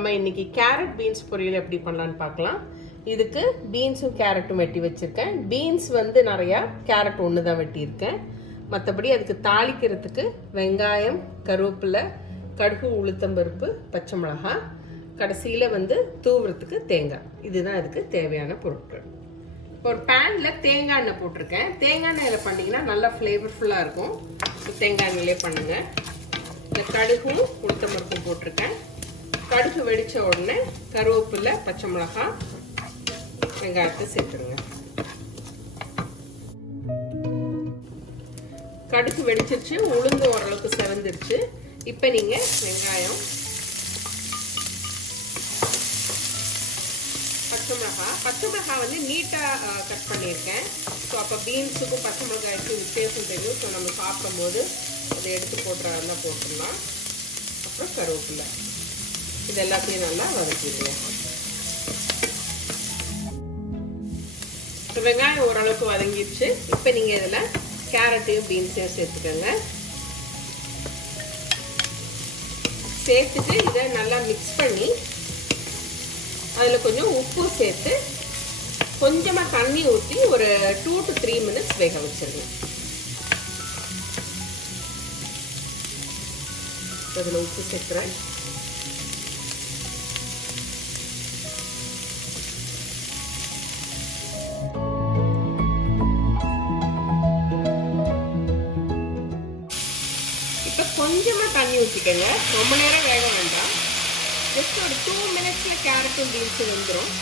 நம்ம இன்னைக்கு carrot beans பொரியல் எப்படி பண்ணலான்னு பார்க்கலாம். இதுக்கு பீன்ஸும் கேரட்டும் வெட்டி வச்சுருக்கேன். பீன்ஸ் வந்து நிறையா, கேரட் ஒன்று தான் வெட்டியிருக்கேன். மற்றபடி அதுக்கு தாளிக்கிறதுக்கு வெங்காயம், கருவேப்பிலை, கடுகு, உளுத்தம்பருப்பு, பச்சை மிளகாய், கடைசியில் வந்து தூவுறதுக்கு தேங்காய். இதுதான் இதுக்கு தேவையான பொருட்கள். இப்போ ஒரு பேனில் தேங்காய் எண்ணெய் போட்டிருக்கேன். தேங்காய் எண்ணெயில் பண்ணிங்கன்னா நல்லா ஃப்ளேவர்ஃபுல்லாக இருக்கும். தேங்காய் எண்ணெயிலே பண்ணுங்கள். இந்த கடுகும் உளுத்தம்பருப்பும் போட்டிருக்கேன். கடுகு வெடித்த உடனே கருவேப்பிலை, பச்சை மிளகாய், வெங்காயத்தை சேர்த்துருங்க. கடுகு வெடிச்சிருச்சு, உளுந்து ஓரளவுக்கு செவந்துருச்சு. இப்போ நீங்கள் வெங்காயம், பச்சை மிளகாய் வந்து நீட்டாக கட் பண்ணியிருக்கேன். ஸோ அப்போ பீன்ஸுக்கும் பச்சை மிளகாய்க்கும் வித்தியாசம் தெரியும். ஸோ நம்ம சாப்பிடும்போது அதை எடுத்து போட்டுறதா போட்டுடலாம். அப்புறம் கருவேப்பிலை, இது எல்லாத்தையும் நல்லா வதக்கிடுவோம். இப்போ வெங்காயம் ஓரளவுக்கு வதங்கிடுச்சு. இப்போ நீங்கள் இதில் கேரட்டையும் பீன்ஸையும் சேர்த்துக்கோங்க. சேர்த்துட்டு இதை நல்லா மிக்ஸ் பண்ணி அதில் கொஞ்சம் உப்பு சேர்த்து கொஞ்சமாக தண்ணி ஊற்றி ஒரு 2 to 3 minutes வேக வச்சிருங்க. அதில் உப்பு சேர்க்குறேன். இப்போ கொஞ்சமாக தண்ணி ஊற்றிக்கங்க. ரொம்ப நேரம் வேக வேண்டாம். ஜஸ்ட் ஒரு 2 minutesல கேரட்டும் பீன்ஸும் வெந்துடும்.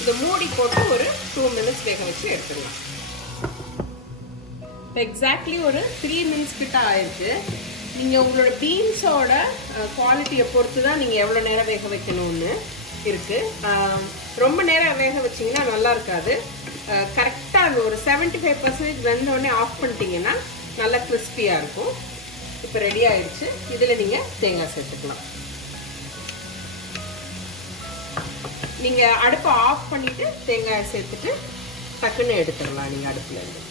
இதை மூடி போட்டு ஒரு 2 minutes வேக வச்சு எடுத்துடலாம். இப்போ எக்ஸாக்ட்லி ஒரு 3 minutes கிட்ட ஆயிடுச்சு. நீங்கள் உங்களோட பீன்ஸோட குவாலிட்டியை பொறுத்து தான் நீங்கள் எவ்வளோ நேரம் வேக வைக்கணும்னு இருக்குது. ரொம்ப நேரம் வேக வச்சிங்கன்னா நல்லா இருக்காது. கரெக்டாக அது ஒரு 75% வெந்தோடனே ஆஃப் பண்ணிட்டீங்கன்னா நல்லா கிறிஸ்பியாக இருக்கும். இப்போ ரெடி ஆயிடுச்சு. இதில் நீங்கள் தேங்காய் சேர்த்துக்கலாம். நீங்கள் அடுப்பை ஆஃப் பண்ணிவிட்டு தேங்காயை சேர்த்துட்டு டக்குன்னு எடுத்துடலாம் நீங்கள் அடுப்புலேருந்து.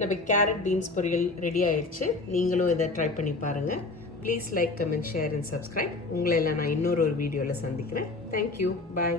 நம்ம கேரட் பீன்ஸ் பொரியல் ரெடி ஆயிடுச்சு. நீங்களும் இதை ட்ரை பண்ணி பாருங்கள். Please like, comment, share and subscribe. உங்களை எல்லாம் நான் இன்னொரு வீடியோவில் சந்திக்கிறேன். தேங்க்யூ. பாய்.